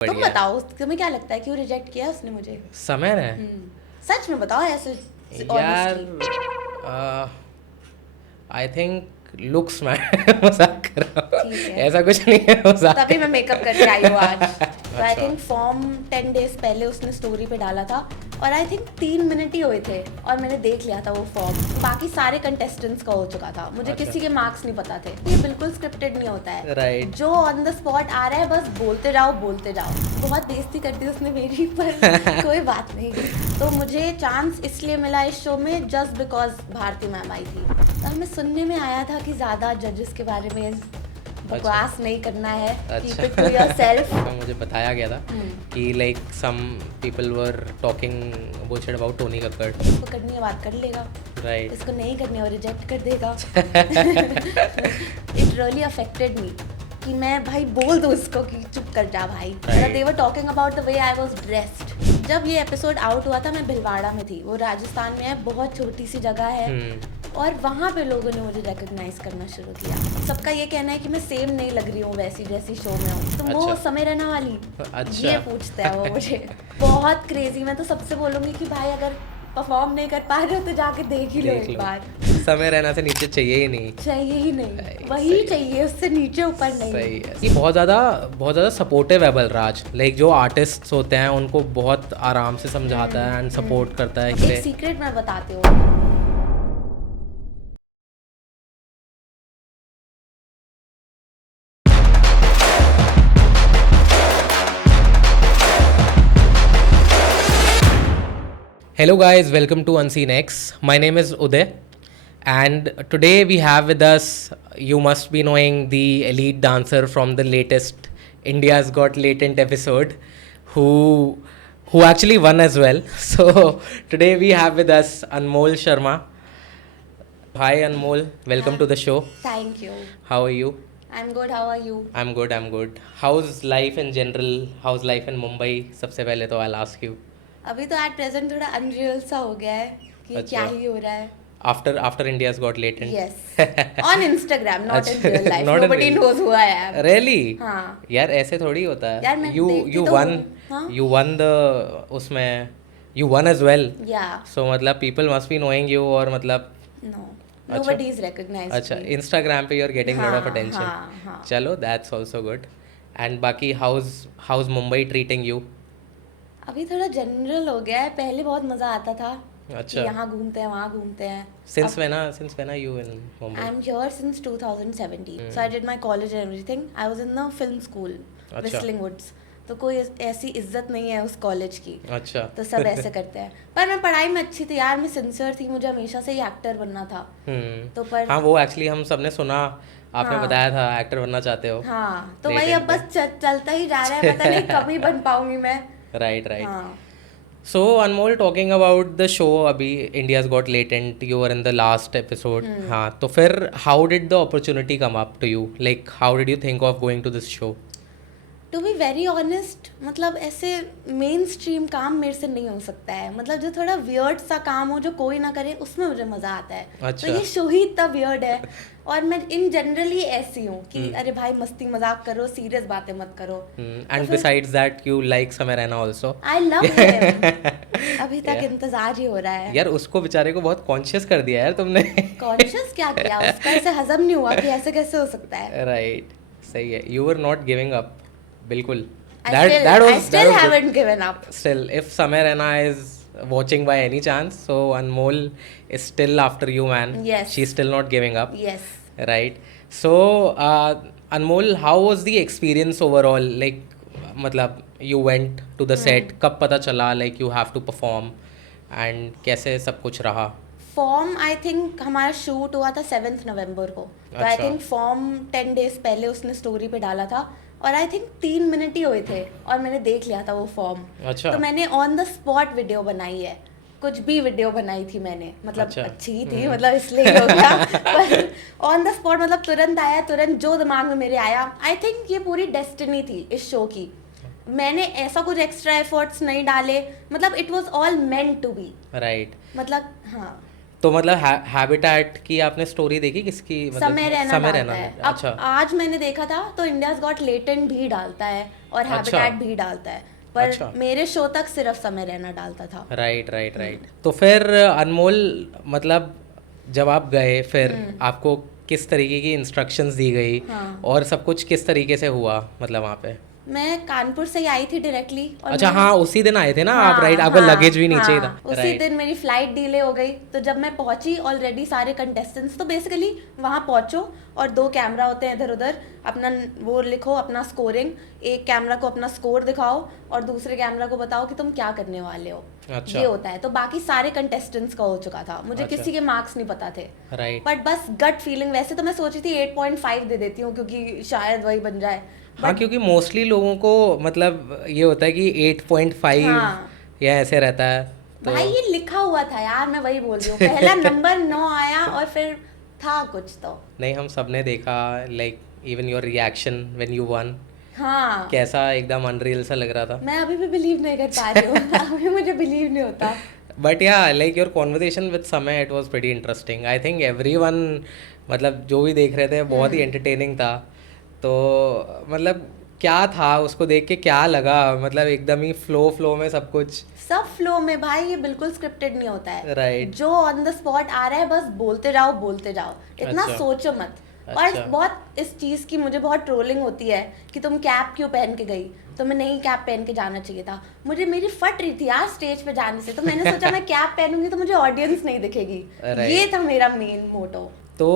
तुम बढ़िया। बताओ, तुम्हें क्या लगता है क्यों रिजेक्ट किया उसने मुझे? समय है सच में बताओ ऐसे यार। ऑनेस्टली। आई थिंक लुक्स मैं मजाक कर रहा ठीक हूँ, है, ऐसा कुछ नहीं है, मजाक। तभी मैं मेकअप करके आई हूँ आज। तो आई अच्छा। थिंक फॉर्म 10 डेज पहले उसने स्टोरी पे डाला था और आई थिंक 3 मिनट ही हुए थे और मैंने देख लिया था वो फॉर्म। बाकी सारे कंटेस्टेंट्स का हो चुका था, मुझे अच्छा। किसी के मार्क्स नहीं पता थे। ये बिल्कुल स्क्रिप्टेड नहीं होता है। Right. जो ऑन द स्पॉट आ रहा है बस बोलते जाओ बोलते जाओ। बहुत बेइज्जती कर दी उसने मेरी, पर कोई बात नहीं। तो मुझे चांस इसलिए मिला इस शो में जस्ट बिकॉज भारती मैम आई थी। तो हमें सुनने में आया था कि ज़्यादा जजेस के बारे में बकवास नहीं करना है, कीप इट टू योरसेल्फ। मुझे बताया गया था कि like some people were talking bullshit about Tony Kakkar. इसको करनी है बात कर लेगा, राइट। इसको नहीं करनी है और रिजेक्ट कर देगा। इट रियली अफेक्टेड मी कि मैं भाई बोल दूँ इसको कि चुप कर जा भाई। मतलब they were talking about the way I was dressed. जब ये एपिसोड आउट हुआ था मैं भिलवाड़ा में थी, वो राजस्थान में है, बहुत छोटी सी जगह है और वहाँ पे लोगों ने मुझे रिकॉग्नाइज करना शुरू किया। सबका ये कहना है कि मैं सेम नहीं लग रही हूँ वैसी जैसी शो में हूँ। तुम वो समय रहना वाली, ये पूछता है वो मुझे। बहुत क्रेजी। मैं तो सबसे बोलूँगी कि भाई अगर परफॉर्म नहीं कर पा रहे हो तो जाके देख ही लो एक बार। समय रहना से नीचे चाहिए ही नहीं, चाहिए ही नहीं, वही चाहिए, उससे नीचे ऊपर नहीं। सही है। ये बहुत ज़्यादा सपोर्टिव है बलराज। लाइक जो आर्टिस्ट होते हैं उनको बहुत आराम से समझाता है एंड सपोर्ट करता है। एक सीक्रेट मैं बताती हूँ। Hello guys, welcome to Unseen X. My name is Uday and today we have with us, you must be knowing, the elite dancer from the latest India's Got Latent episode who actually won as well. So today we have with us Anmol Sharma. Hi Anmol, welcome to the show. Thank you. How are you? I'm good. How are you? I'm good. How's life in general? How's life in Mumbai? सबसे पहले तो I'll ask you. अभी तो at present थोड़ा unreal सा हो गया है कि अच्छा। क्या ही हो रहा है। After India's Got Latent. Yes. On Instagram, not in अच्छा, real life. not in Nobody real- knows who I am. Really? हाँ। यार ऐसे थोड़ी होता है। यार मैं देखती you तो won हूँ, हाँ? you won the उसमें you won as well. Yeah. So मतलब people must be knowing you और मतलब No. अच्छा। Nobody is recognized. अच्छा me. Instagram पे you're getting lot of हाँ, attention. हाँ. चलो that's also good. And बाकी how's Mumbai treating you? अभी थोड़ा जनरल हो गया है, पहले बहुत मजा आता था अच्छा। कि यहाँ घूमते हैं वहाँ घूमते हैं। Since when are you in Mumbai? I'm here since 2017. So I did my college and everything. I was in the film school, अच्छा। Whistling Woods. तो कोई ऐसी इज्जत नहीं है उस कॉलेज की। अच्छा। तो सब ऐसे करते हैं। पर मैं पढ़ाई में अच्छी थी यार, मैं सिंसियर थी, मुझे हमेशा से ही एक्टर बनना था। तो पर हाँ वो एक्चुअली हम सबने सुना, आपने हाँ। बताया था एक्टर बनना चाहते हो। हाँ, तो वही अब बस चलता ही जा रहा है, पता नहीं कब ही बन पाऊंगी मैं। राइट। हाँ। So Anmol, talking about the show, अभी India's Got Latent, you were in the last episode. हाँ, तो फिर how did the opportunity come up to you? Like how did you think of going to this show? To be very honest, मतलब ऐसे main stream काम मेरे से नहीं हो सकता है। मतलब जो थोड़ा वियर्ड सा काम हो जो कोई ना करे, उसमें मुझे मजा आता है। अच्छा। तो ये शो ही इतना वियर्ड है और मैं इन जनरली ऐसी हूँ कि अरे भाई मस्ती मजाक करो, सीरियस बातें मत करो। And besides that, you like Samay Raina also. I love him. अभी तक इंतजार ही हो रहा है। यार उसको बेचारे को बहुत कॉन्शियस कर दिया यार तुमने। कॉन्शियस क्या किया, उसका ऐसे हजम नहीं हुआ कि ऐसे कैसे हो सकता है। राइट, सही है। You were not giving up. बिल्कुल। I still haven't given up. Still, if Samay Raina is watching by any chance, so Anmol is still after you, man. Yes. She's still not giving up. Yes. Right. So, Anmol, how was the experience overall? Like, मतलब you went to the set, कब पता चला like you have to perform and कैसे सब कुछ रहा? Form I think हमारा shoot हुआ था 7 नवंबर को, तो आई अच्छा। थिंक फॉर्म 10 डेज पहले उसने स्टोरी पे डाला था और आई थिंक 3 मिनट ही हुए थे और मैंने देख लिया था वो फॉर्म। अच्छा। तो मैंने ऑन द स्पॉट वीडियो बनाई है, कुछ भी वीडियो बनाई थी मैंने, मतलब अच्छा। अच्छी ही थी, मतलब इसलिए हो गया। पर ऑन द स्पॉट मतलब तुरंत आया, तुरंत जो दिमाग में मेरे आया। आई थिंक ये पूरी डेस्टिनी थी इस शो की। मैंने ऐसा कुछ एक्स्ट्रा एफर्ट्स नहीं डाले, मतलब it was all meant to be. Right. मतलब हाँ। तो मतलब हैबिटेट की आपने स्टोरी देखी किसकी? मतलब समय रहना डालता है। अच्छा। अब आज मैंने देखा था तो इंडियाज गॉट लेटेंट भी डालता है, और अच्छा। हैबिटेट भी डालता है, पर अच्छा। मेरे शो तक सिर्फ समय रैना डालता था। Right right right. तो फिर अनमोल, मतलब जब आप गए फिर आपको किस तरीके की इंस्ट्रक्शंस दी गई हाँ। और सब कुछ किस तरीके से हुआ, मतलब वहाँ पे? मैं कानपुर से ही आई थी डायरेक्टली। और अच्छा, मैं हाँ उसी दिन आए थे ना आप, हाँ, राइट? आपका हाँ, लगेज भी नीचे ही था, हाँ, उसी राइट? दिन मेरी फ्लाइट डिले हो गई। तो जब मैं पहुंची ऑलरेडी सारे कंटेस्टेंट्स, तो बेसिकली वहां पहुंचो और 2 कैमरा होते हैं इधर उधर, अपना वो लिखो अपना स्कोरिंग, एक कैमरा को अपना स्कोर दिखाओ और दूसरे कैमरा को बताओ कि तुम क्या करने वाले हो। अच्छा। ये होता है। तो बाकी सारे कंटेस्टेंट्स का हो चुका था, मुझे अच्छा। किसी के मार्क्स नहीं पता थे, राइट। बट बस गट फीलिंग। वैसे तो मैं सोची थी 8.5 दे देती हूँ क्योंकि शायद वही बन जाए। हाँ, क्योंकि मोस्टली लोगों को मतलब ये होता है कि 8.5 हाँ या ऐसे रहता है, तो भाई ये लिखा हुआ था यार, मैं वही बोल रही हूँ। पहला नंबर 9 आया और फिर था कुछ तो। नहीं, हम सब ने देखा, like even your reaction when you one, हाँ, कैसा एकदम अनरियल सा लग रहा था। मैं अभी भी बिलीव नहीं कर पा रही हूँ। अभी मुझे बिलीव नहीं होता। बट या लाइक योर कॉन्वर्जेशन विद समय, it was pretty interesting. I think everyone, मतलब जो भी देख रहे थे बहुत ही एंटरटेनिंग था। तो मतलब क्या था उसको देख के, क्या लगा, मतलब एकदम ही फ्लो में सब कुछ? सब फ्लो में भाई, ये बिल्कुल स्क्रिप्टेड नहीं होता है। Right. जो ऑन द स्पॉट आ रहा है बस बोलते जाओ बोलते जाओ, इतना अच्छा। सोचो मत। और अच्छा। बहुत इस चीज़ की मुझे बहुत ट्रोलिंग होती है कि तुम कैप क्यों पहन के गई, तुम्हें नहीं कैप पहन के जाना चाहिए था। मुझे मेरी फट रही थी यार स्टेज पे जाने से, तो मैंने सोचा मैं कैप पहनूंगी तो मुझे ऑडियंस नहीं दिखेगी। Right. ये था मेरा मेन मोटो। तो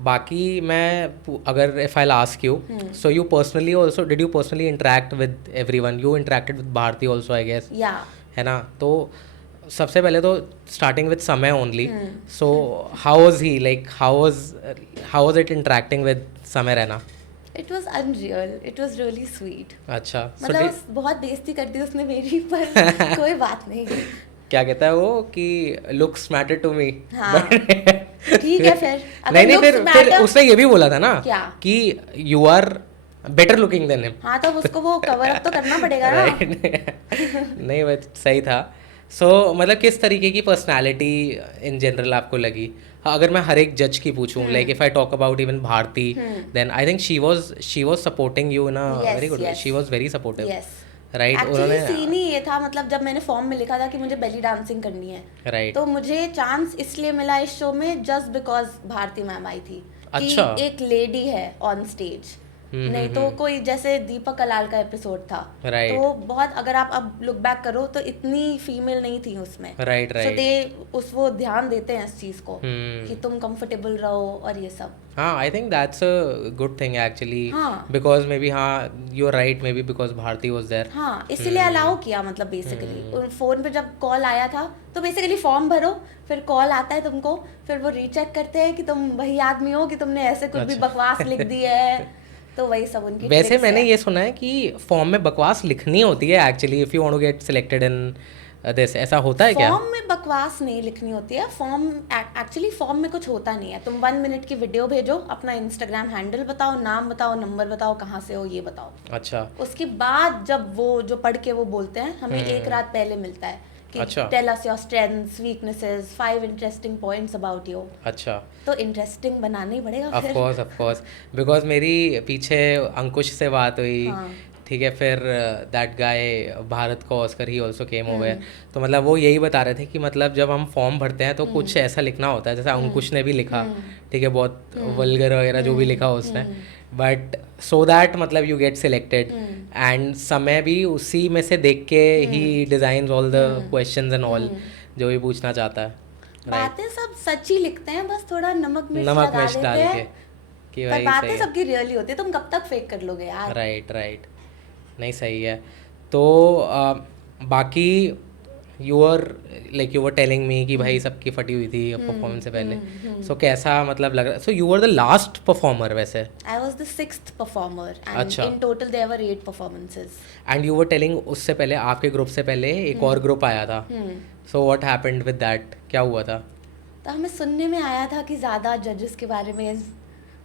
बाकी मैं अगर if I ask you, so you personally also, did you personally interact with everyone? You interacted with Bharti also, I guess, या है ना? तो सबसे पहले तो starting with Samay only, so how was he, like how was it interacting with Samay Raina? It was unreal, it was really sweet. अच्छा, मतलब बहुत बेइज्जती कर दी उसने मेरी, पर कोई बात नहीं। क्या कहता है वो कि लुक्स मैटर टू मी? हाँ, ठीक है फिर। नहीं नहीं, looks फिर matter- उसने ये भी बोला था ना क्या? कि you are better looking than him. हाँ, तो उसको वो कवर अप तो करना पड़ेगा ना। नहीं, वो सही था। सो मतलब किस तरीके की पर्सनालिटी इन जनरल आपको लगी? हाँ, अगर मैं हर एक जज की पूछूं, like if I talk about even Bharti, then I think she was supporting you in a very good way. She was very supportive, yes. Right? Actually scene ही ये था, मतलब जब मैंने फॉर्म में लिखा था कि मुझे बेली डांसिंग करनी है, राइट, तो मुझे चांस इसलिए मिला इस शो में जस्ट बिकॉज भारती मैम आई थी। अच्छा। कि एक लेडी है ऑन स्टेज, नहीं तो कोई जैसे दीपक कलाल का एपिसोड था, Right. तो बहुत, अगर आप अब लुक बैक करो तो इतनी फीमेल नहीं थी उसमें। Right so right. दे वो ध्यान देते हैं इस चीज को कि तुम कंफर्टेबल रहो और ये सब। हाँ, I think that's a good thing actually, हाँ। बिकॉज मे बी, हाँ you are right, maybe because Bharti was there. हाँ, इसीलिए अलाउ किया। मतलब बेसिकली फोन पे जब कॉल आया था, तो बेसिकली फॉर्म भरो, फिर कॉल आता है तुमको, फिर वो रीचेक करते हैं कि तुम वही आदमी हो कि तुमने ऐसे कुछ भी बकवास लिख दी है। तो वही सब उनकी वैसे tricks मैंने है। ये सुना है कि फॉर्म में बकवास लिखनी होती है actually, if you want to get selected in this, ऐसा होता है क्या? फॉर्म में बकवास नहीं लिखनी होती है। फॉर्म एक्चुअली फॉर्म में कुछ होता नहीं है। तुम 1 मिनट की वीडियो भेजो, अपना इंस्टाग्राम हैंडल बताओ, नाम बताओ, नंबर बताओ, कहाँ से हो ये बताओ। अच्छा। उसके बाद जब वो जो पढ़ के वो बोलते हैं, हमें एक रात पहले मिलता है कि अच्छा। Tell us your strengths, weaknesses, 5 interesting points about you. अच्छा, तो इंटरेस्टिंग बनाना ही पड़ेगा ऑफ फिर। कोर्स, बिकॉज मेरी पीछे अंकुश से बात हुई, हाँ। ठीक है, फिर दैट गाय भारत को Oscar he also came over. तो मतलब वो यही बता रहे थे कि मतलब जब हम फॉर्म भरते हैं तो कुछ ऐसा लिखना होता है, जैसे अंकुश ने भी लिखा, ठीक है, बहुत वल्गर वगैरह जो भी लिखा उसने, बट सो दैट मतलब you get selected. And Samay भी उसी में से देख के ही designs all the questions and all, जो भी पूछना चाहता है। बातें सब सच ही लिखते हैं, बस थोड़ा नमक मिर्च नमक लगा मिर्च देते डाल हैं। के कि पर भाई बातें सही है। सबकी रियली होती है, तुम कब तक फेक कर लोगे यार। राइट राइट, नहीं सही है। तो बाकी यू वर टेलिंग मी कि भाई सबकी फटी हुई थी परफॉर्मेंस से पहले, सो कैसा मतलब लग रहा? So you were the last performer वैसे? I was the 6th performer and अच्छा। In total there were 8 performances. And you were telling उससे पहले आपके ग्रुप से पहले एक और ग्रुप आया था, so what happened with that? क्या हुआ था? तो हमें सुनने में आया था कि ज्यादा जजेस के बारे में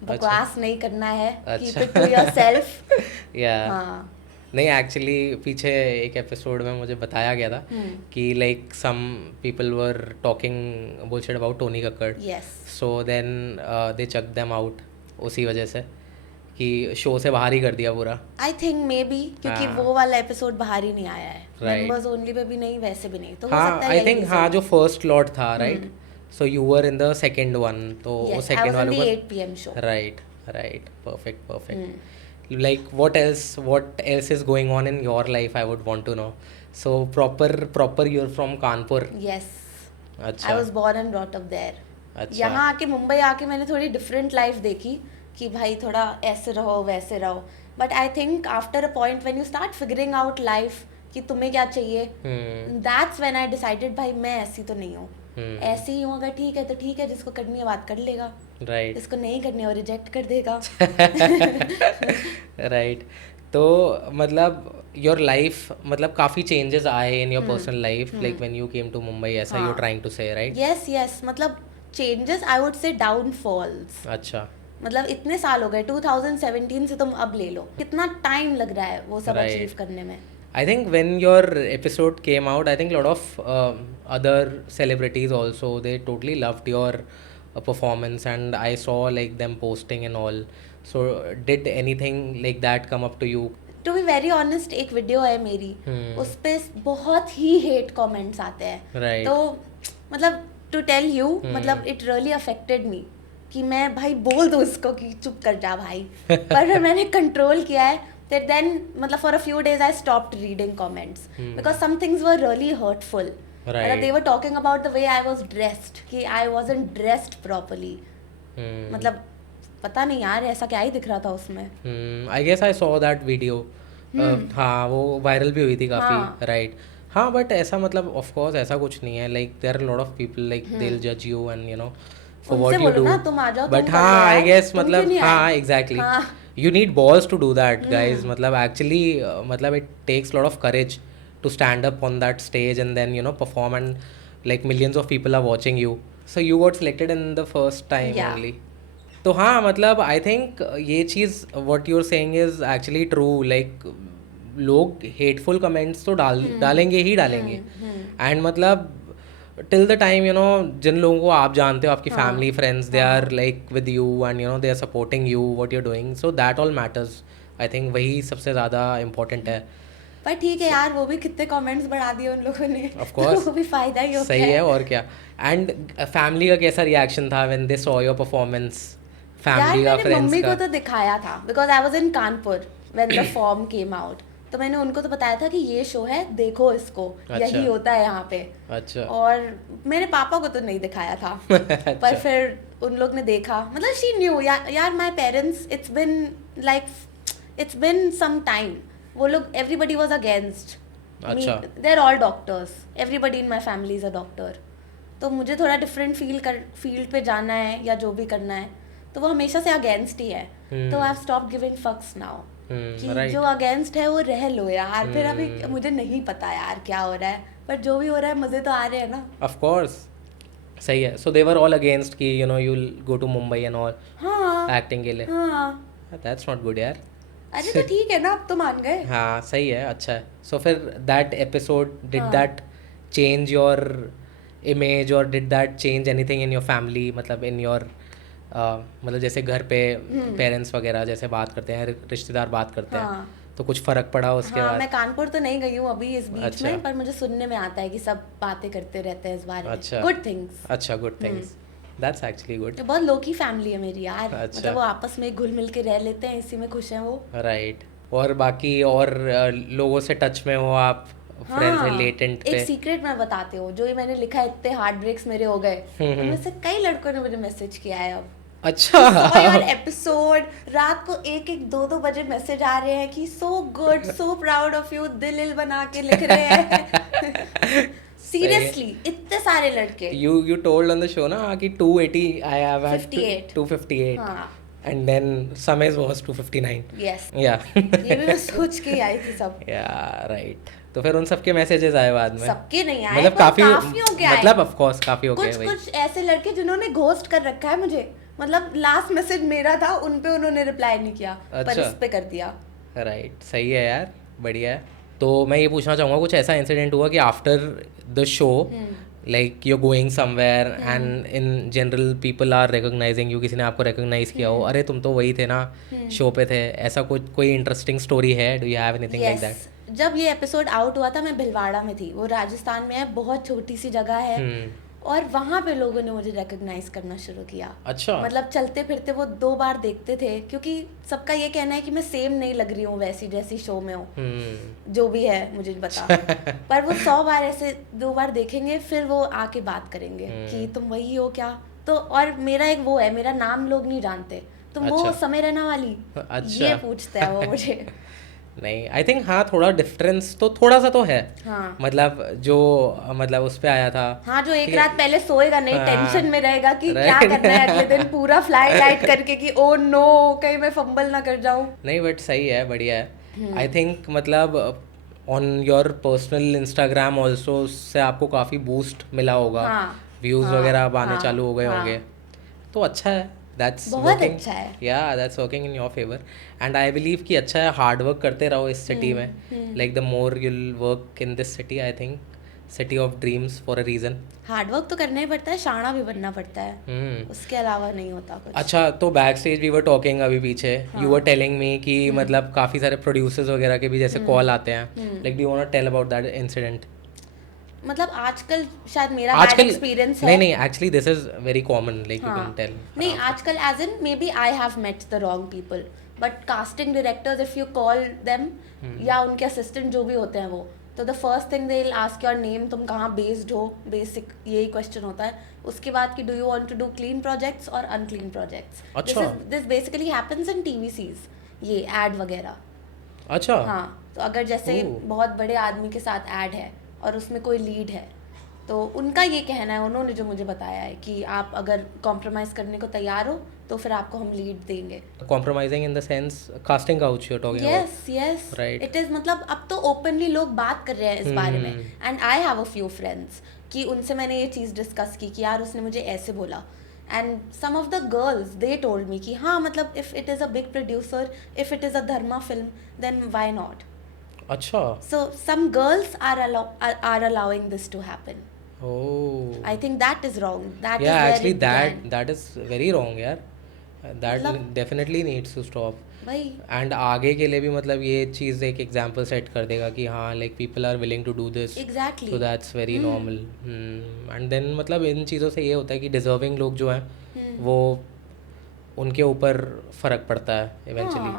बकवास नहीं करना है, कीप इट टू योरसेल्फ। या हाँ। नहीं, एक्चुअली पीछे एक एपिसोड में मुझे बताया गया था कि like some people were talking bullshit about Tony Kakkar, yes. So then they chuck them out उसी वजह से। कि शो से बाहर ही कर दिया पूरा? आई थिंक मे बी क्योंकि हाँ। वो वाला एपिसोड बाहर ही नहीं आया है, Right. मेंबर्स ओनली पे भी नहीं, वैसे भी नहीं, तो हो हाँ सकता है आई यही थिंक reason हाँ हो। जो फर्स्ट लॉट था right, so you were in the second one, तो वो Yes, I second was on वाले the को 8 PM show. Right right perfect like what else is going on in your life, I would want to know. So proper you're from Kanpur? Yes, I अच्छा was born and brought up there. अच्छा यहाँ आके मुंबई आके मैंने थोड़ी different life देखी कि भाई थोड़ा ऐसे रहो वैसे रहो, but I think after a point when you start figuring out life कि तुम्हें क्या चाहिए, दैट्स व्हेन आई डिसाइडेड भाई मैं ऐसी तो नहीं हूँ, ऐसी ही हूँ, अगर ठीक है तो ठीक है, जिसको करनी है बात कर लेगा, राइट जिसको नहीं करनी है वो रिजेक्ट कर देगा। राइट तो मतलब योर लाइफ मतलब काफ़ी चेंजेस आए in your personal life like when you came to Mumbai, ऐसा यू हाँ। Trying to say right? Yes yes, मतलब changes I would say downfalls, अच्छा मतलब इतने साल हो गए, 2017 से तुम अब ले लो, कितना टाइम लग रहा है वो सब Right. अचीव करने में। I think when your episode came out, I think a lot of other celebrities also, they totally loved your performance, and I saw like them posting and all. So did anything like that come up to you? To be very honest, एक video है मेरी, उस पे बहुत ही hate comments आते हैं, Right. तो मतलब टू टेल यू, मतलब इट रियली अफेक्टेड मी कि मैं भाई बोल दूँ इसको कि चुप कर जा भाई, पर फिर मैंने कंट्रोल किया है, फिर देन मतलब for a few days I stopped reading comments because some things were really hurtful. Right. They were talking about the way I was dressed, कि आई वाजंट ड्रेस्ड प्रॉपर्ली, मतलब पता नहीं यार ऐसा क्या ही दिख रहा था उसमें। I guess I saw that video. हाँ वो वायरल भी हुई थी हाँ। काफ़ी राइट। हाँ बट ऐसा मतलब ऑफ कोर्स ऐसा कुछ नहीं है, like there are lot of people like they will जज you and you know for उनसे व्हाट यू बोलो डू, ना, तुम आ जाओ, बट तुम हाँ करो आई यार, गेस तुम क्यों मतलब नहीं आए? हाँ एग्जैक्टली हाँ। you need balls to do that guys, मतलब actually मतलब it takes a lot of courage to stand up on that stage and then you know perform, and like millions of people are watching you, so you got selected in the first time Yeah. only. तो हाँ मतलब I think ये चीज़ what you're saying is actually true, like लोग hateful comments तो डालेंगे ही डालेंगे, एंड मतलब till the time you know जिन लोगों को आप जानते हो, आपकी family friends, they are like with you and you know they are supporting you what you are doing, so that all matters. I think वही सबसे ज़्यादा इम्पोर्टेंट है। पर ठीक है यार, वो भी कितने कमेंट्स बढ़ा दिए उन लोगों ने, Of course. वो भी फायदा ही हो सही है और क्या। एंड फैमिली का कैसा रिएक्शन था when they saw your performance? Family का, यार मैंने फ्रेंड्स मम्मी को का? तो दिखाया था because I was in Kanpur when the form came out, तो मैंने उनको तो बताया था कि ये शो है, देखो इसको, अच्छा। यही होता है यहाँ पे। अच्छा और मेरे पापा को तो नहीं दिखाया था, पर फिर उन लोग ने देखा, मतलब शी न्यू यार my parents, it's been some time, वो लोग एवरीबडी वाज अगेंस्ट मी, अच्छा। They are all doctors, everybody in my family is a doctor, तो मुझे थोड़ा डिफरेंट फील्ड पे जाना है या जो भी करना है, तो वो हमेशा से अगेंस्ट ही है, तो आई हैव स्टॉप गिविंग फक्स नाउ कि right. जो अगेंस्ट है वो रह लो यार, फिर अभी मुझे नहीं पता यार क्या हो रहा है, पर जो भी हो रहा है मजे तो आ रहे हैं ना। ऑफ कोर्स सही है। So they were all against कि you know you will go to Mumbai and all हाँ एक्टिंग के लिए? हाँ, दैट्स नॉट गुड यार। अरे तो ठीक है ना, अब तो मान गए। हाँ सही है, अच्छा है। सो फिर दैट एपिसोड डिड हाँ। दैट चेंज योर इमेज और did that change anything in your family, मतलब इन योर मतलब जैसे घर पे पेरेंट्स वगैरह जैसे बात करते हैं, रिश्तेदार बात करते हैं, हाँ। तो कुछ फर्क पड़ा उसके हाँ, बाद? मैं कानपुर तो नहीं गई हूँ अभी इस बीच अच्छा। में, पर मुझे सुनने में आता है कि सब बातें करते रहते हैं इस बारे में, अच्छा। Good things. अच्छा good things, that's actually good. बहुत लोकी फैमिली है मेरी यार, अच्छा। मतलब वो आपस में घुल मिल के रह लेते हैं, इसी में खुश हैं वो। राइट। और बाकी और लोगों से टच में हो आप, फ्रेंड्स रिलेटेंट एक पे? सीक्रेट मैं बताती हूँ, जो ये मैंने लिखा है, इतने हार्ट ब्रेक्स मेरे हो गए, उनमें से कई लड़कों ने मुझे मैसेज किया है अब। अच्छा योर एपिसोड, रात को 1-1, 2-2 बजे मैसेज आ रहे हैं कि so good, so proud of you, दिल बना के लिख रहे हैं। सीरियसली इतने सारे लड़के। you told on the show ना कि 280 I have had 58. 258 हाँ and then Same's was 259. Yes, Yeah. ये भी मैं सोच के ही आई थी सब। Yeah, right. तो फिर उन सबके मैसेजेस आए बाद में? सबके नहीं आए, मतलब पर काफी काफियों के आए। मतलब ऑफ कोर्स काफी हो गए कुछ भाई। कुछ ऐसे लड़के जिन्होंने घोस्ट कर रखा है मुझे, मतलब लास्ट मैसेज मेरा था, उन पे उन्होंने रिप्लाई नहीं किया, पर अच्छा। इस पे कर दिया। राइट, सही है यार, बढ़िया है। तो मैं ये पूछना चाहूँगा, कुछ ऐसा इंसिडेंट हुआ कि after the show like you going somewhere and in general people are recognising you, किसी ने आपको रिकॉग्नाइज किया हो, अरे तुम तो वही थे ना शो पे थे, ऐसा कोई इंटरेस्टिंग स्टोरी है? Do you have anything like that? Yes. जब ये एपिसोड आउट हुआ था मैं भिलवाड़ा में थी, वो राजस्थान में है, बहुत छोटी सी जगह है और वहाँ पे लोगों ने मुझे रिकॉग्नाइज करना शुरू किया। अच्छा। मतलब चलते फिरते वो 2 बार देखते थे, क्योंकि सबका ये कहना है कि मैं सेम नहीं लग रही हूँ वैसी जैसी शो में हूँ, जो भी है मुझे नहीं पता पर वो 100 बार ऐसे 2 बार देखेंगे फिर वो आके बात करेंगे कि तुम वही हो क्या। तो और मेरा एक वो है, मेरा नाम लोग नहीं जानते, तुम वो अच्छा। समय रहना वाली, अच्छा। ये पूछते हैं वो मुझे। नहीं, आई थिंक हाँ थोड़ा डिफरेंस तो थोड़ा सा तो है। हाँ मतलब जो मतलब उस पे आया था, हाँ, जो एक ठीक है। रात पहले सोएगा नहीं, हाँ, टेंशन में रहेगा कि क्या right. करना है अगले दिन, पूरा फ्लाई लाइट करके कि ओ नो कहीं मैं फंबल ना कर जाऊं। नहीं बट सही है, बढ़िया है। आई थिंक मतलब on your personal Instagram also उससे आपको काफ़ी बूस्ट मिला होगा, हाँ, व्यूज़ हाँ, वगैरह अब आने हाँ, चालू हो गए हाँ। होंगे, तो अच्छा है। दैट्स बहुत वर्किंग, अच्छा है। या that's working in your favour and I believe कि अच्छा है, हार्ड वर्क करते रहो इस सिटी में। Like the more you'll work in this city, I think city of dreams for a reason. Hard work तो करना ही पड़ता है, शाना भी बनना पड़ता है, उसके अलावा नहीं होता कुछ। अच्छा, तो backstage we were talking अभी पीछे, यू वर टेलिंग मी कि मतलब काफ़ी सारे प्रोड्यूसर्स वगैरह के भी जैसे कॉल आते हैं, like do you want to tell about that incident? मतलब आजकल शायद मेरा बैड आजकल एक्सपीरियंस है। नहीं actually this is very common, like you can tell. नहीं, आजकल as in maybe I have met the wrong people, but casting directors if you call them या उनके असिस्टेंट जो भी होते हैं वो, तो the first thing they will ask your name, तुम कहाँ बेस्ड हो, बेसिक यही क्वेश्चन होता है। उसके बाद कि do you want to do clean projects और अनक्लीन प्रोजेक्ट्स। अच्छा। This basically happens in TVCs, ये एड वगैरह। अच्छा। हाँ, तो अगर जैसे ओह। बहुत बड़े आदमी के साथ ऐड है और उसमें कोई लीड है, तो उनका ये कहना है, उन्होंने जो मुझे बताया है कि आप अगर कॉम्प्रोमाइज़ करने को तैयार हो तो फिर आपको हम लीड देंगे। Compromising in the sense casting couch you are talking about? Yes yes, Right. It is, मतलब अब तो ओपनली लोग बात कर रहे हैं इस बारे में, and I have a few friends कि उनसे मैंने ये चीज़ डिस्कस की कि यार उसने मुझे ऐसे बोला, and some of the girls they told me कि हाँ मतलब if it is a big producer, if it is a Dharma film, then why not. अच्छा। So some girls are allowing this to happen. Oh. I think that is wrong. That is Yeah, where actually it began. that is very wrong यार, that मतलब- definitely needs to stop. भाई and आगे के लिए भी मतलब ये चीज़ एक एग्जांपल सेट कर देगा कि हाँ like people are willing to do this, exactly. So that's very normal. And then मतलब इन चीज़ों से ये होता है कि डिजर्विंग लोग जो हैं वो उनके ऊपर फ़र्क पड़ता है इवेंचुअली।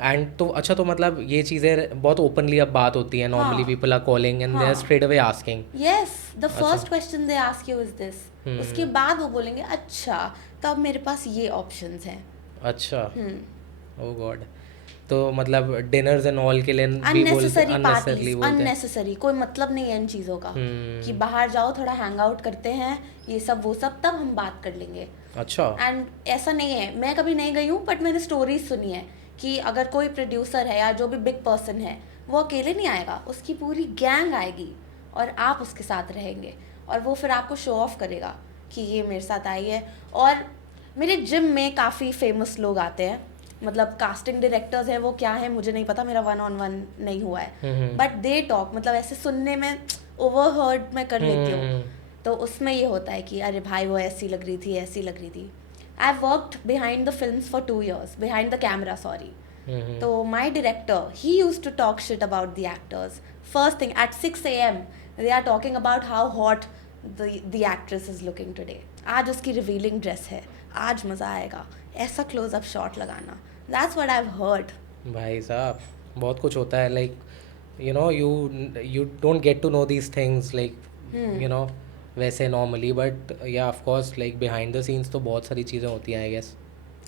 एंड तो अच्छा, तो मतलब ये चीज़ें बहुत ओपनली अब बात होती है, normally people are calling and they are straight away asking. Yes, the first question they ask you is this, उसके बाद वो बोलेंगे अच्छा तो अब मेरे पास ये ऑप्शंस हैं। अच्छा। ओह गॉड। तो मतलब डिनर्स एंड ऑल के लिए भी अननेसेसरी unnecessarily पार्टीज, बोलते हैं। अननेसेसरी, कोई मतलब नहीं है इन चीज़ों का कि बाहर जाओ थोड़ा हैंग आउट करते हैं, ये सब वो सब, तब हम बात कर लेंगे। अच्छा। एंड ऐसा नहीं है, मैं कभी नहीं गई हूँ बट मैंने स्टोरीज सुनी है कि अगर कोई प्रोड्यूसर है या जो भी बिग पर्सन है वो अकेले नहीं आएगा, उसकी पूरी गैंग आएगी और आप उसके साथ रहेंगे और वो फिर आपको शो ऑफ करेगा कि ये मेरे साथ आई है। और मेरे जिम में काफ़ी फेमस लोग आते हैं, मतलब कास्टिंग डायरेक्टर्स हैं, वो क्या है मुझे नहीं पता, मेरा 1-on-1 नहीं हुआ है, बट दे टॉक, मतलब ऐसे सुनने में ओवरहर्ड मैं कर लेती हूँ, तो उसमें ये होता है कि अरे भाई वो ऐसी लग रही थी, ऐसी लग रही थी। I worked behind the films for 2 years, behind the camera sorry. तो my director he use to talk shit about the actors. First thing at 6 AM they are talking about how hot the actress is looking today, आज उसकी revealing dress है, आज मज़ा आएगा, ऐसा close up shot लगाना। That's what I have heard. भाई साहब बहुत कुछ होता है, like you know you don't get to know these things like you know वैसे नॉर्मली, बट या of course like behind the scenes तो बहुत सारी चीज़ें होती हैं आई गेस।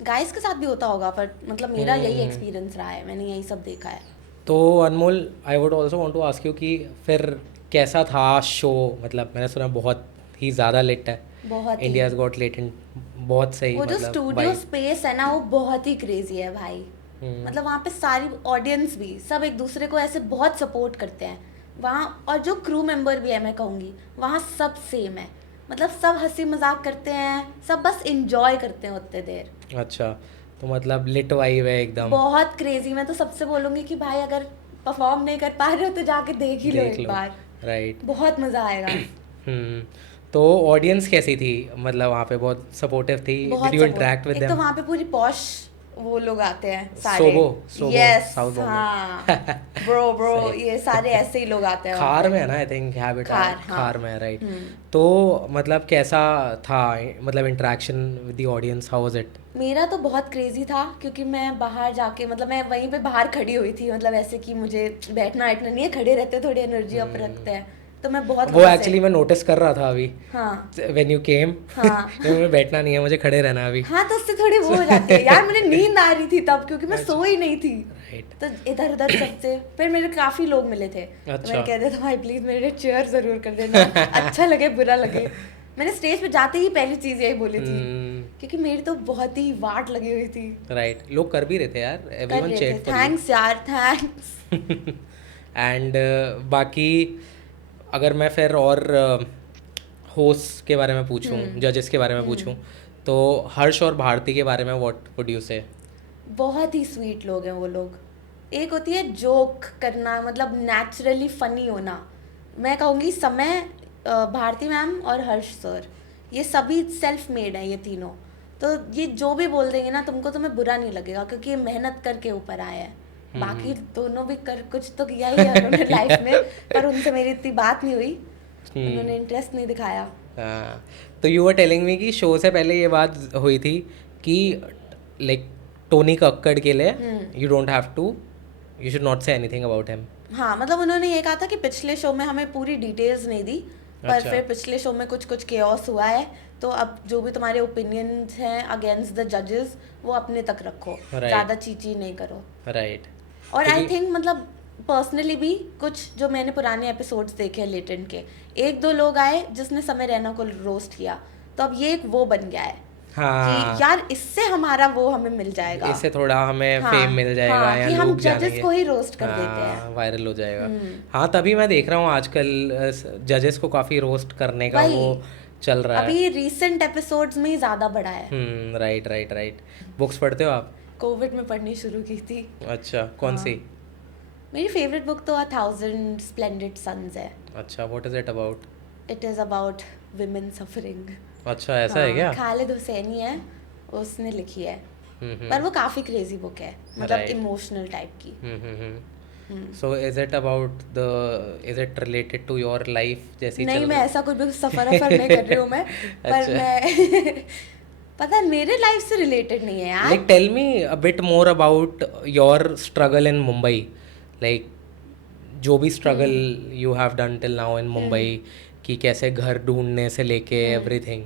गाइस के साथ भी होता होगा, पर मतलब मेरा यही एक्सपीरियंस रहा है, मैंने यही सब देखा है। तो Anmol, I would also want to ask you कि फिर कैसा था शो? मतलब मैंने सुना बहुत ही ज़्यादा लिट है, बहुत ही। इंडियाज़ गॉट लेटेंट, बहुत सही। वो जो मतलब स्टूडियो vibe। स्पेस है ना वो बहुत ही क्रेजी है भाई। मतलब वहाँ पे सारी ऑडियंस भी सब एक दूसरे को ऐसे बहुत सपोर्ट करते हैं वहाँ, और जो क्रू मेंबर भी है मैं कहूँगी वहाँ सब सेम है, मतलब सब हंसी मजाक करते हैं, सब बस इंजॉय करते हैं उतने देर। अच्छा, तो मतलब लिट वाइब है एकदम, बहुत क्रेजी। मैं तो सबसे बोलूँगी कि भाई अगर परफॉर्म नहीं कर पा रहे हो तो जाके देख ही लो देख एक लो। बार, राइट। बहुत मज़ा आएगा। तो ऑडियंस कैसी थी? मतलब वहाँ पे बहुत सपोर्टिव थी? बहुत did you support- interact with एक तो देम? वहाँ पे पूरी पॉश वो लोग आते हैं सारे। सोबो यस, साउथ बॉम्बे। हाँ ब्रो सही। ये सारे ऐसे ही लोग आते हैं वहाँ खार पे। में है ना, आई थिंक हैबिटा खार, हाँ। खार में है, राइट? हम्म। तो मतलब कैसा था, मतलब interaction with the audience, how was it? मेरा तो बहुत क्रेजी था क्योंकि मैं बाहर जाके मतलब मैं वहीं पे बाहर खड़ी हुई थी, मतलब ऐसे कि मुझे बैठना बैठना नहीं है, खड़े रहते थोड़ी एनर्जी अप रखते हैं, तो मैं बहुत वो वहाँ से- एक्चुअली मैं नोटिस कर रहा था अभी हाँ व्हेन यू केम। हाँ मुझे बैठना नहीं है, मुझे खड़े रहना है अभी। हाँ, तो उससे थोड़ी वो हो जाती है यार, मुझे नींद आ रही थी तब क्योंकि मैं सो ही नहीं थी, राइट। तो इधर उधर सबसे फिर मेरे काफी लोग मिले थे, तो अच्छा। मैंने कह दिया था भाई प्लीज मेरे चेयर जरूर कर देना, अच्छा लगे बुरा लगे। मैंने स्टेज पे जाते ही पहली चीज यही बोली थी, क्योंकि मेरी तो बहुत ही वाट लगी हुई थी। राइट, लोग कर भी रहे थे यार, कर एवरीवन रहे थे, चीयर्ड फॉर यू। थैंक्स यार, थैंक्स। एंड बाकी अगर मैं फिर और होस्ट के बारे में पूछूं, जजेस के बारे में पूछूं, तो हर्ष और भारती के बारे में व्हाट वुड यू से? बहुत ही स्वीट लोग हैं वो लोग। एक होती है जोक करना, मतलब नेचुरली फनी होना, मैं कहूँगी समय, भारती मैम और हर्ष सर, ये सभी सेल्फ मेड हैं ये तीनों, तो ये जो भी बोल देंगे ना तुमको, तुम्हें बुरा नहीं लगेगा क्योंकि ये मेहनत करके ऊपर आए हैं। बाकी दोनों भी कर कुछ तो किया ही है उन्होंने लाइफ में, पर उनसे मेरी इतनी बात नहीं हुई, उन्होंने इंटरेस्ट नहीं दिखाया। हाँ, तो यू वर टेलिंग मी कि शो से पहले ये बात हुई थी कि लाइक टोनी कक्कड़ के लिए you don't have to, you should not say anything about him. हाँ, मतलब उन्होंने ये कहा था कि पिछले शो में हमें पूरी डिटेल्स नहीं दी, पर अच्छा। फिर पिछले शो में कुछ कुछ केओस हुआ है, तो अब जो भी तुम्हारे ओपिनियंस हैं अगेंस्ट द जजेस वो अपने तक रखो, Right. ज़्यादा चीची नहीं करो। राइट। और आई थिंक मतलब पर्सनली भी कुछ जो मैंने पुराने एपिसोड्स देखे हैं लेटेंट के, एक दो लोग आए जिसने समय रैना को रोस्ट किया, तो अब ये एक वो बन गया है हाँ, कि यार इससे हमारा वो हमें मिल जाएगा, इससे थोड़ा हमें हाँ, फेम मिल जाएगा, हाँ, या कि हम लोग जजेस जानेंगे, को ही रोस्ट कर देते हैं। हाँ, वायरल हो जाएगा। हाँ, तभी मैं देख रहा हूँ आजकल जजेस को काफी रोस्ट करने का वही। वो चल रहा है। अभी रीसेंट एपिसोड्स में ही ज़्यादा बढ़ा है। Right right right. बुक्स पढ़ते हो आप? कोविड में पढ़नी शुरू की थी। अच्छा, कौन सी? मेरी फेवरेट बुक तो 1000 स्प्लेंडिड सन्स है। अच्छा, what is it about? It is about women suffering. अच्छा, ऐसा है क्या? खालिद हुसैनी है, उसने लिखी है, हम्म, पर वो काफ़ी क्रेजी बुक है, मतलब Right. इमोशनल टाइप की। So is it about the, is it related to your life जैसी नहीं, चल मैं रही? ऐसा कुछ भी सफ़र नहीं कर रही हूँ मैं, पर अच्छा। मैं पता है मेरे लाइफ से रिलेटेड नहीं है यार। Like, tell me a bit more about your struggle in Mumbai. Like, जो भी struggle you have done till now in Mumbai, कि कैसे घर ढूंढने से लेके everything.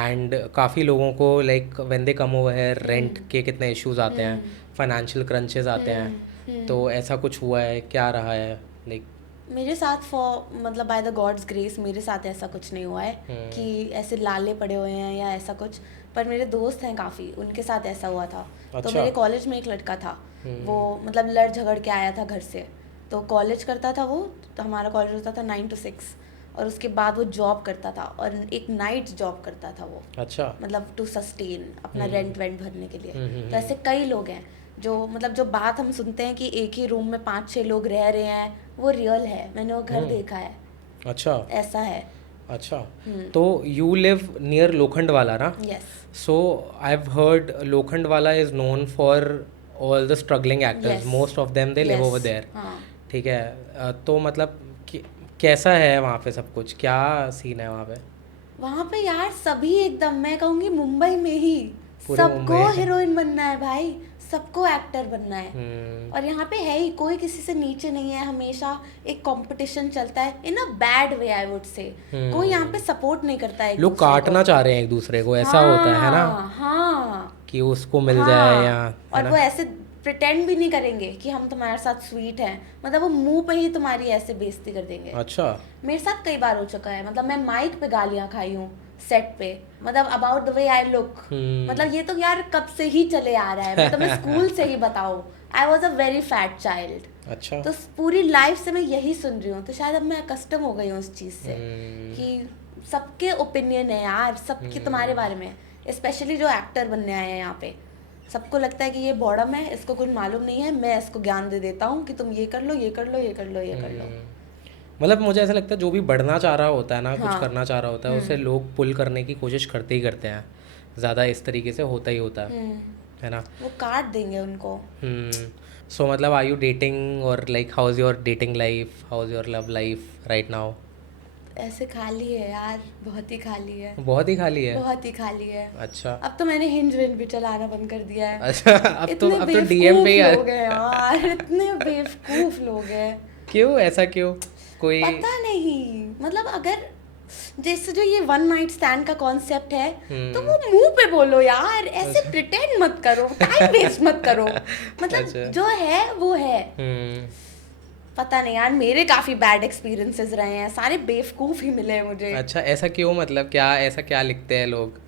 And काफ़ी लोगों को like when they come over here, rent के कितने issues आते हैं, financial crunches आते हैं, तो ऐसा कुछ हुआ है, क्या रहा है? Like, मेरे साथ मतलब बाय द गॉड्स ग्रेस मेरे साथ ऐसा कुछ नहीं हुआ है कि ऐसे लाले पड़े हुए हैं या ऐसा कुछ, पर मेरे दोस्त हैं काफ़ी, उनके साथ ऐसा हुआ था। तो अच्छा। मेरे कॉलेज में एक लड़का था, वो मतलब लड़ झगड़ के आया था घर से, तो कॉलेज करता था वो, तो हमारा कॉलेज होता था 9 to 6, और उसके बाद वो जॉब करता था, और एक नाइट जॉब करता था वो, अच्छा। मतलब टू सस्टेन अपना रेंट वेंट भरने के लिए। तो ऐसे कई लोग हैं जो मतलब जो बात हम सुनते हैं कि एक ही रूम में 5-6 लोग रह रहे हैं, वो रियल है, मैंने वो घर देखा है, अच्छा ऐसा है। अच्छा। तो यू लिव नियर लोखंडवाला ना? Yes. So I've heard Lokhandwala is known for all the struggling actors. Yes. Most of them they live Yes. over there. हाँ। ठीक है, तो मतलब कैसा है वहाँ पे सब कुछ, क्या सीन है वहाँ पे? वहाँ पे यार सभी एकदम, मैं कहूँगी मुंबई में ही पूरे सबको मुंबई। हीरोइन बनना है भाई, सबको एक्टर बनना है, हम्म, और यहाँ पे है ही कोई किसी से नीचे नहीं है, हमेशा एक कंपटीशन चलता है इन a bad way I would से। कोई यहाँ पे सपोर्ट नहीं करता है, एक लोग दूसरे को। काटना चाह रहे हैं एक दूसरे को, ऐसा होता है ना, हाँ, कि उसको मिल हाँ, जाए या, और है वो ना? ऐसे प्रिटेंड भी नहीं करेंगे कि हम तुम्हारे साथ स्वीट हैं, मतलब वो मुंह पे ही तुम्हारी ऐसे बेइज्जती कर देंगे। अच्छा। मेरे साथ कई बार हो चुका है, मतलब मैं माइक पे गालियां खाई हूँ सेट पे, मतलब about the way I look, मतलब ये तो यार कब से ही चले आ रहा है, मतलब मैं स्कूल से ही बताऊँ, I was a very fat child, अच्छा। तो पूरी लाइफ से मैं यही सुन रही हूँ, तो शायद अब मैं कस्टम हो गई हूँ उस चीज़ से कि सबके ओपिनियन है यार, सबके तुम्हारे बारे में, स्पेशली जो एक्टर बनने आए हैं यहाँ पे, सबको लगता है कि ये बॉडम है, इसको कुछ मालूम नहीं है, मैं इसको ज्ञान दे देता हूँ कि तुम ये कर लो, ये कर लो, ये कर लो, ये कर लो। मतलब मुझे ऐसा लगता है जो भी बढ़ना चाह रहा होता है ना, कुछ हाँ। करना चाह रहा होता है, उसे लोग पुल करने की कोशिश करते ही करते हैं, ज़्यादा इस तरीके से होता ही होता है ना। वो काट देंगे उनको। सो मतलब आर यू डेटिंग और like how is your dating life, how is your love life right now? ऐसे खाली है यार, बहुत ही खाली है, बहुत ही खाली है। बहुत ही खाली है। अच्छा अब तो मैंने हिंज विंज भी चलाना बंद कर दिया है। अच्छा अब तो इतने डीएम पे ही बेवकूफ लोग हैं यार, इतने बेवकूफ लोग हैं। क्यों ऐसा क्यों? कोई पता नहीं, मतलब अगर जैसे जो ये वन नाइट स्टैंड का कॉन्सेप्ट है तो वो मुंह पे बोलो यार, ऐसे प्रिटेंड मत करो, टाइम वेस्ट मत करो। मतलब अच्छा। जो है वो है। हम्म, पता नहीं यार, मेरे काफी बैड एक्सपीरियंसेस रहे हैं, सारे बेवकूफ ही मिले हैं मुझे। अच्छा ऐसा क्यों? मतलब क्या ऐसा क्या लिखते हैं लोग?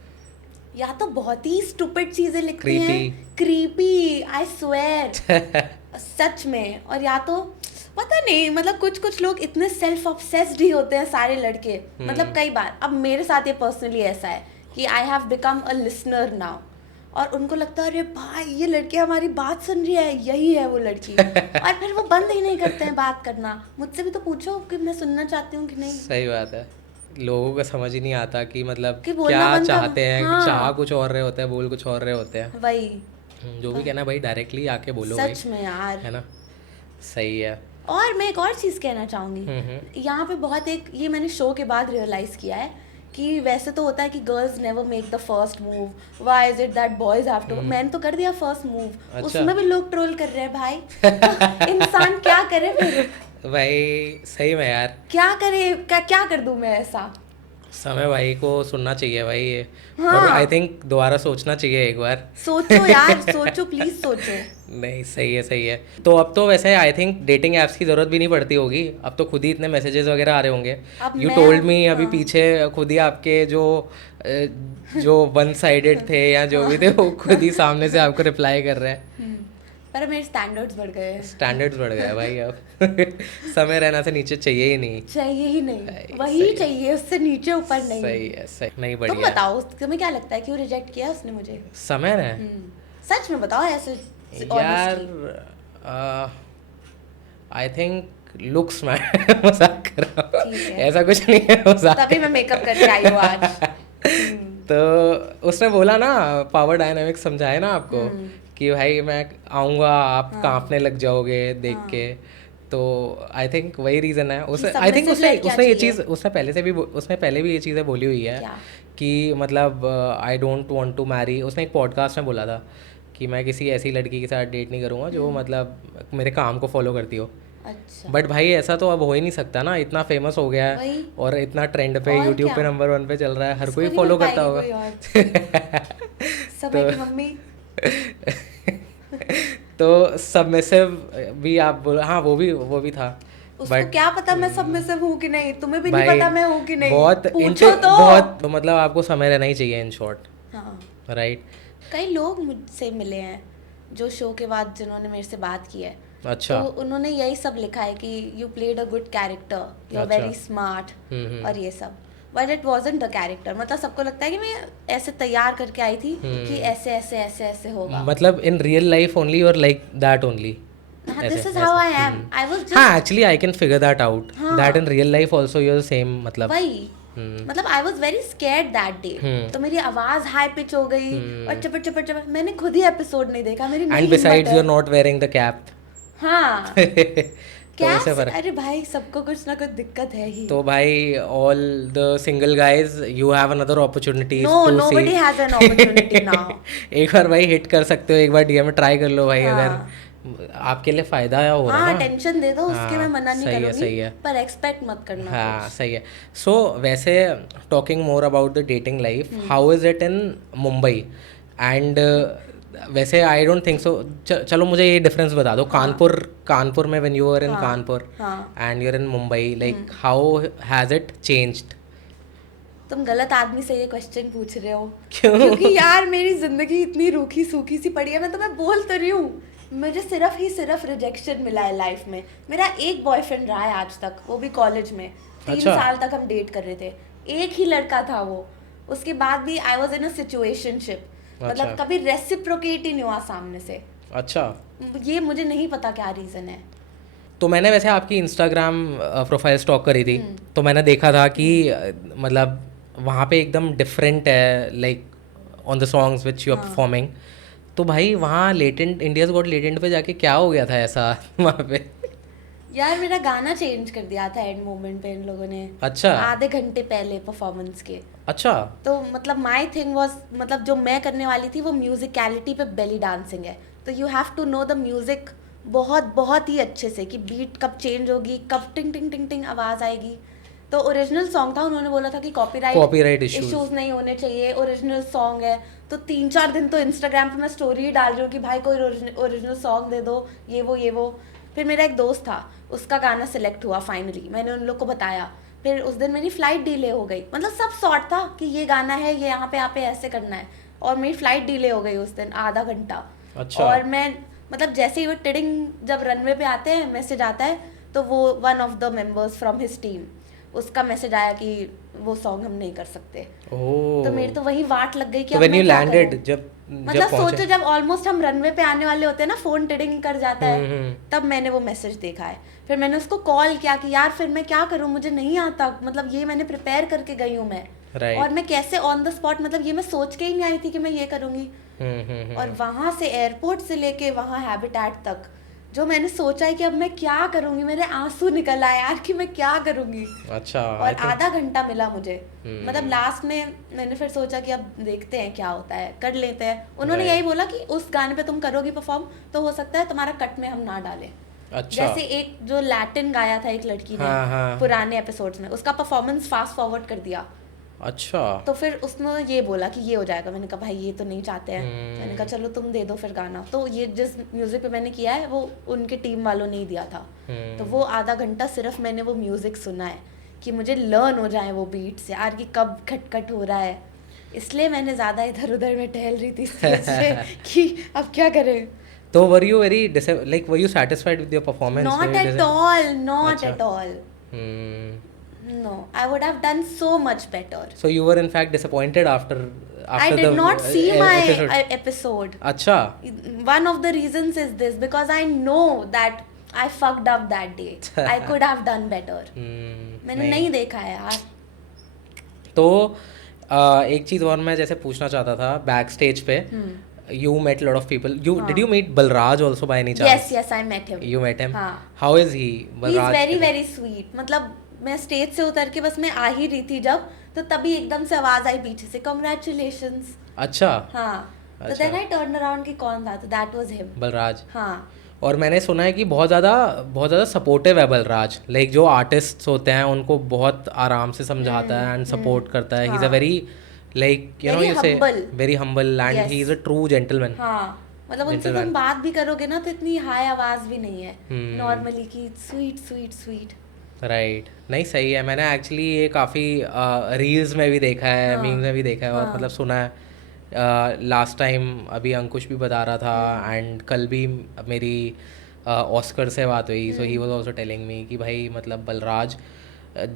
या तो बहुत ही स्टूपिड चीजें लिखते हैं, Creepy. क्रीपी, आई स्वेयर, सच में। और या तो पता नहीं, मतलब कुछ कुछ लोग इतने सेल्फ ऑब्सेस्ड ही होते हैं सारे लड़के। मतलब कई बार, अब मेरे साथ ये पर्सनली ऐसा है कि I have become a listener now, और उनको लगता है अरे भाई ये लड़की हमारी बात सुन रही है, यही है वो लड़की। और फिर वो बंद ही नहीं करते हैं बात करना। मुझसे भी तो पूछो कि मैं सुनना चाहती हूँ कि नहीं। सही बात है, लोगों को समझ ही नहीं आता कि मतलब कि बोलना क्या बनता- चाहते हैं। हाँ। चाह कुछ और रहे होते हैं, बोल कुछ और रहे होते हैं। वही, जो भी कहना है भाई डायरेक्टली आके बोलो भाई, सच में यार। है ना। सही है। और मैं एक और चीज़ कहना चाहूँगी, यहाँ पे बहुत एक, ये मैंने शो के बाद रियलाइज़ किया है कि वैसे तो होता है कि girls never make the first move, why is it that boys have to. मैंने तो कर दिया फर्स्ट मूव, अच्छा। उसमें भी लोग ट्रोल कर रहे हैं भाई। तो इंसान क्या करे फिर, भाई सही में यार, क्या करे, क्या कर दूं मैं ऐसा। समय भाई को सुनना चाहिए भाई ये। हाँ। और आई थिंक दोबारा सोचना चाहिए एक बार। सोचो यार, सोचो प्लीज सोचो। नहीं सही है सही है। तो अब तो वैसे आई थिंक डेटिंग ऐप्स की ज़रूरत भी नहीं पड़ती होगी, अब तो खुद ही इतने मैसेजेस वगैरह आ रहे होंगे। अब यू मैं- टोल्ड मी अभी हाँ। पीछे खुद ही आपके जो वन साइडेड थे या जो भी थे वो खुद ही सामने से आपको रिप्लाई कर रहे हैं। पर मेरे स्टैंडर्ड्स बढ़ गए हैं। स्टैंडर्ड्स बढ़ गए भाई अब। समय रहना से नीचे चाहिए ही नहीं। चाहिए ही नहीं, सही- वही सही। चाहिए, उससे नीचे ऊपर नहीं। सही है सही, नहीं तुम बढ़िया। बताओ, तुम्हें क्या लगता है क्यों रिजेक्ट किया उसने मुझे? समय है सच में बताओ ऐसे यार। honestly। आई थिंक लुक्स में मजाक कर रहा हूँ, ठीक है। ऐसा कुछ नहीं है, मजाक। तभी मैं मेकअप करके आई हूँ आज। तो उसने बोला ना, पावर डायनामिक्स समझाए ना आपको कि भाई मैं आऊँगा आप कांपने लग जाओगे देख के। तो आई थिंक वही रीज़न है। उसे आई थिंक submissive लड़कियाँ उसने ये चाहिए। चीज़ उसने पहले भी ये चीज़ें बोली हुई है क्या? कि मतलब I don't want to marry. उसने एक पॉडकास्ट में बोला था कि मैं किसी ऐसी लड़की के साथ डेट नहीं करूँगा जो मतलब मेरे काम को फॉलो करती हो। अच्छा। बट भाई ऐसा तो अब हो ही नहीं सकता ना, इतना फेमस हो गया है वही। और इतना ट्रेंड पे और यूट्यूब क्या? पे नंबर 1 पे चल रहा है, हर इसको कोई नहीं फॉलो मिल करता पाएगी होगा। कोई और। समय की मम्मी। तो सबमिसिव भी आप बोल, हाँ वो भी था। उसको क्या पता मैं सब में से हूँ कि नहीं, तुम्हें भी नहीं भाई पता मैं हूँ कि नहीं। बहुत पूछो तो। बहुत मतलब आपको समय रहना ही चाहिए इन शॉर्ट, हाँ, राइट। कई लोग मुझसे मिले हैं जो शो के बाद जिन्होंने मेरे से बात की है। अच्छा। तो उन्होंने यही सब लिखा है कि you played a good character, you are अच्छा। वेरी स्मार्ट, और ये सब। But it wasn't the character. मतलब सबको लगता है कि मैं ऐसे तैयार करके आई थी कि ऐसे ऐसे ऐसे ऐसे होगा। मतलब इन रियल लाइफ ओनली और like that only. This is how I am. I was just हाँ actually I can figure that out that in real life also you are same. मतलब वही, मतलब I was very scared that day. तो मेरी आवाज high pitch हो गई और चपट चपट चपट। मैंने खुद ही एपिसोड नहीं देखा, मेरी नहीं एंड हिम्मत बिसाइड्स है। You are not wearing the cap. हाँ, तो क्या उससे फर्क। अरे भाई सबको कुछ ना कुछ दिक्कत है ही। तो भाई all the single guys you have another opportunities no, to nobody has an opportunity now. एक बार भाई हिट कर सकते हो, एक बार डीएम में ट्राई कर लो भाई। हाँ। अगर आपके लिए फायदा हो रहा है हाँ, ना। टेंशन दे दो, उसके हाँ, मैं मना नहीं सही है, करूंगी, सही है। पर एक्सपेक्ट मत करना हाँ सही है। सो वैसे talking more about the dating life, how is it in Mumbai and वैसे आई डोंट थिंक सो। चलो मुझे ये डिफरेंस बता दो। कानपुर में when you are in Kanpur and you are in Mumbai, like how has it changed? तुम गलत आदमी से ये क्वेश्चन पूछ रहे हो। क्यों? क्योंकि यार मेरी जिंदगी इतनी रूखी सूखी सी पड़ी है। मैं तुम्हें बोल तो रही हूँ, मुझे सिर्फ रिजेक्शन मिला है लाइफ में। मेरा एक बॉयफ्रेंड रहा है आज तक, वो भी कॉलेज में। 3 अच्छा। साल तक हम डेट कर रहे थे, एक ही लड़का था वो। उसके बाद भी I was in a situationship. मतलब अच्छा। कभी रेसिप्रोकेट ही नहीं हुआ सामने से। अच्छा। ये मुझे नहीं पता क्या रीजन है। तो मैंने वैसे आपकी इंस्टाग्राम प्रोफाइल स्टॉक करी थी, तो मैंने देखा था कि मतलब वहाँ पे एकदम डिफरेंट है, like on the songs which you are performing. तो भाई वहाँ लेटेंट, इंडियाज गॉट लेटेंट पे जाके क्या हो गया था ऐसा वहाँ पे? यार मेरा गाना चेंज कर दिया था एंड मोमेंट पे इन लोगों ने, अच्छा आधे घंटे पहले परफॉर्मेंस के। अच्छा। तो मतलब माई थिंग वॉज, मतलब जो मैं करने वाली थी वो म्यूजिकलिटी पे बेली डांसिंग है, तो you have to know the music बहुत बहुत ही अच्छे से कि बीट कब चेंज होगी, कब टिंग टिंग टिंग टिंग आवाज़ आएगी। तो ओरिजिनल सॉन्ग था, उन्होंने बोला था कि Copyright कॉपीराइट issues। इश्यूज नहीं होने चाहिए, ओरिजिनल सॉन्ग है। तो 3-4 दिन तो इंस्टाग्राम पे मैं स्टोरी ही डाल रही हूँ कि भाई कोई ओरिजिनल सॉन्ग दे दो, ये वो। फिर मेरा एक दोस्त था, उसका गाना सिलेक्ट हुआ फाइनली, मैंने उन लोग को बताया। फिर उस दिन मेरी फ्लाइट डिले हो गई, मतलब सब सॉर्ट था कि ये गाना है, ये यहाँ पे ऐसे करना है, और मेरी फ्लाइट डिले हो गई उस दिन आधा घंटा। अच्छा। और मैं मतलब जैसे ही वो टिडिंग जब रनवे पे आते हैं मैसेज आता है, तो वो one of the members from his team, उसका मैसेज आया कि वो सॉन्ग हम नहीं कर सकते। तो मेरी तो वही वाट लग गई कि तो अब व्हेन मैं यू क्या लैंडेड, करूं? जब मतलब सोचो जब ऑलमोस्ट हम रनवे पे आने वाले होते हैं ना, फोन टिडिंग कर जाता है, तब मैंने वो मैसेज देखा है। फिर मैंने उसको कॉल किया कि यार फिर मैं क्या करूं, मुझे नहीं आता, मतलब ये मैंने प्रिपेयर करके गई हूं मैं, Right. और मैं कैसे ऑन द स्पॉट, मतलब ये मैं सोच के ही नहीं आई थी कि मैं ये करूंगी। और वहां से एयरपोर्ट से लेके वहां हैबिटेट तक जो मैंने सोचा है कि अब मैं क्या करूंगी, मेरे आंसू निकल आए यार कि मैं क्या करूंगी। अच्छा। और आधा घंटा मिला मुझे, मतलब लास्ट में मैंने फिर सोचा कि अब देखते हैं क्या होता है, कर लेते हैं। उन्होंने Right. यही बोला कि उस गाने पे तुम करोगी परफॉर्म तो हो सकता है तुम्हारा कट में हम ना डालें। अच्छा। जैसे एक जो लैटिन गाया था एक लड़की ने हाँ। पुराने एपिसोड्स में, उसका परफॉर्मेंस फास्ट फॉरवर्ड कर दिया। अच्छा। तो फिर उसने ये बोला कि ये हो जाएगा। मैंने कहा भाई ये तो नहीं चाहते हैं। मैंने कहा चलो तुम दे दो फिर गाना। तो ये जिस म्यूजिक पे मैंने किया है वो उनके टीम वालों ने ही दिया था। तो वो आधा घंटा सिर्फ मैंने वो म्यूजिक सुना है कि मुझे लर्न हो जाए वो बीट्स यार कि कब खटखट हो रहा है। इसलिए मैंने ज़्यादा इधर उधर में टहल रही थी स्टेज पे कि अब क्या करें। तो were you very like were you satisfied with your performance? Not at all, not at all. No, I would have done so much better. So you were in fact disappointed after I did the not see my episode? episode. अच्छा। One of the reasons is this, because I know that I fucked up that day. I could have done better. मैंने नहीं देखा है यार। तो एक चीज़ और मैं जैसे पूछना चाहता था, बैक स्टेज पे you met a lot of people. Did you meet Balraj also by any chance? Yes, I met him. You met him? हाँ. How is he? Balraj? He's very very sweet. मतलब मैं stage से उतर के बस मैं आ ही रही थी जब, तो तभी एकदम से आवाज आई पीछे से, congratulations. अच्छा। हाँ। तो then I turned around कि कौन था, तो that was him. बलराज। हाँ। और मैंने सुना है कि बहुत ज़्यादा सपोर्टिव है बलराज, लाइक जो आर्टिस्ट होते हैं उनको बहुत आराम से समझाता है एंड सपोर्ट करता है। He is a very like you know you say very humble and he is a true gentleman. हाँ, मतलब उनसे तुम बात भी करोगे ना तो इतनी हाई आवाज भी नहीं है नॉर्मली की स्वीट स्वीट स्वीट। राइट। नहीं सही है। मैंने एक्चुअली ये काफ़ी रील्स में भी देखा है, मीम्स में भी देखा है और मतलब सुना है। लास्ट टाइम अभी अंकुश भी बता रहा था एंड कल भी मेरी ऑस्कर से बात हुई, so he was also telling me कि भाई मतलब बलराज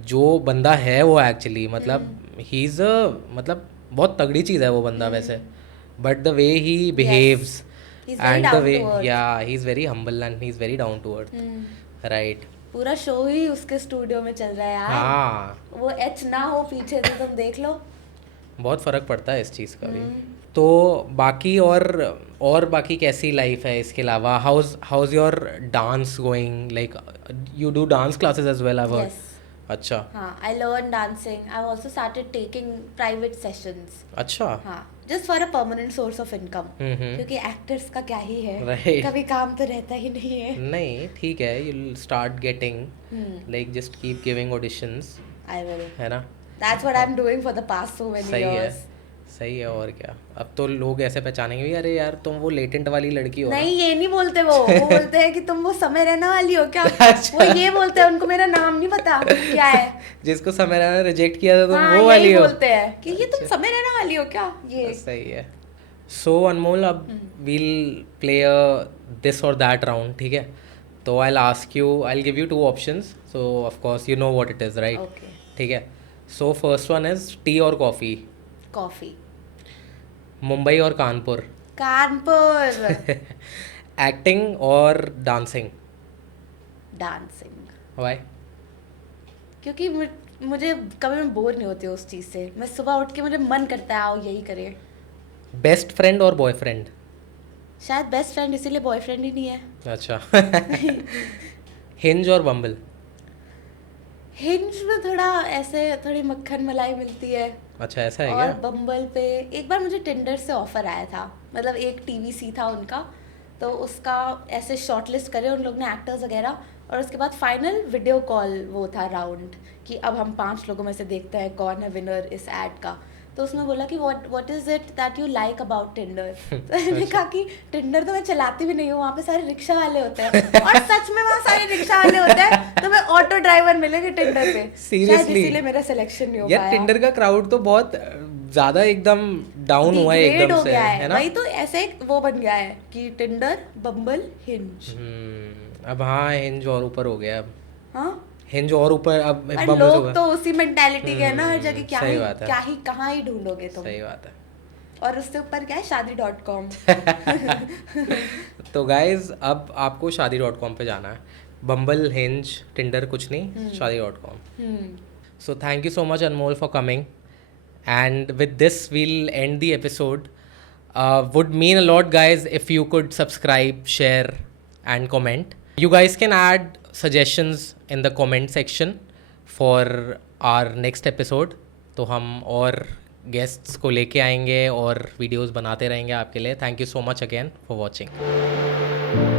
जो बंदा है वो एक्चुअली मतलब ही इज़ मतलब बहुत तगड़ी चीज़ है वो बंदा वैसे, but the way he behaves and the way he is very humble and he is very down to earth. Right. पूरा शो ही उसके स्टूडियो में चल रहा है यार। हाँ, वो एच ना हो पीछे तो तुम देख लो, बहुत फ़र्क पड़ता है इस चीज़ का भी। तो बाकी और बाकी कैसी लाइफ है इसके अलावा? How's your dance going? Like you do dance classes as well? I heard. अच्छा। हाँ, I learned dancing. I've also started taking private sessions. अच्छा। हाँ, just for a permanent source of income. क्योंकि actors का क्या ही है, Right. कभी काम तो रहता ही नहीं है। नहीं ठीक है, you'll start getting like just keep giving auditions. I will. है ना? That's what I'm doing for the past so many years. सही है और क्या। अब तो लोग ऐसे पहचानेंगे भी, अरे यार तुम वो लेटेंट वाली लड़की हो। नहीं, ये नहीं बोलते वो बोलते हैं कि तुम वो समय रहना वाली हो क्या। वो ये बोलते हैं, उनको मेरा नाम नहीं पता क्या है। जिसको समय रहना रिजेक्ट किया था तुम हाँ, वो वाली हो। बोलते हैं कि ये तुम समय रहना वाली हो क्या। ये सही है। सो अनमोल, अब वील प्ले दिस और दैट राउंड, ठीक है? तो आई ask you, I give you 2 options, so of course you know what it is, right? ठीक है। So first one is T और कॉफी? कॉफी। मुंबई और कानपुर? कानपुर। एक्टिंग और डांसिंग? डांसिंग। Why? क्योंकि मुझे कभी मैं बोर नहीं होती उस चीज़ से। मैं सुबह उठ के मुझे मन करता है आओ यही करें। बेस्ट फ्रेंड और बॉयफ्रेंड? शायद बेस्ट फ्रेंड इसीलिए बॉयफ्रेंड ही नहीं है। अच्छा। हिंज और बम्बल? हिंज में थोड़ा ऐसे थोड़ी मक्खन मलाई मिलती है। अच्छा ऐसा है और क्या? बम्बल पे एक बार मुझे टिंडर से ऑफर आया था, मतलब एक टीवीसी था उनका, तो उसका ऐसे शॉर्टलिस्ट करे उन लोग ने एक्टर्स वगैरह, और उसके बाद फाइनल वीडियो कॉल वो था राउंड कि अब हम 5 लोगों में से देखते हैं कौन है विनर इस एड का। तो उसने बोला कि what is it that you like about Tinder. तो मैंने कहा कि टिंडर तो मैं चलाती भी नहीं हूँ, वहाँ पे सारे रिक्शा वाले होते हैं और सच में वहाँ सारे रिक्शा वाले होते हैं, तो मैं ऑटो ड्राइवर मिलेंगे टिंडर पे। Seriously? इसीलिए मेरा सिलेक्शन नहीं हो यार पाया। टिंडर का क्राउड तो बहुत ज्यादा एकदम डाउन हुआ है Degrade एकदम हो से, गया है ना? वही तो ऐसे एक वो बन गया है कि टिंडर बम्बल हिंज। अब हाँ हिंज और ऊपर हो गया अब। हाँ हिंज और ऊपर अब पर बम्बल से लोग ऊपर। तो उसी मेंटालिटी के है ना, हर जगह सही बात है। क्या ही कहाँ ही ढूंढोगे तुम। सही बात है। और उससे ऊपर क्या है शादी.com। तो गाइज अब आपको शादी.com पे जाना है। बम्बल हिंज टिंडर कुछ नहीं, शादी.com। So thank you so much Anmol for coming, and with this we'll end the episode. Would mean a lot guys if you could subscribe, share and comment. You guys can add suggestions in the comment section for our next episode. तो हम और guests को लेके आएंगे और videos बनाते रहेंगे आपके लिए. Thank you so much again for watching.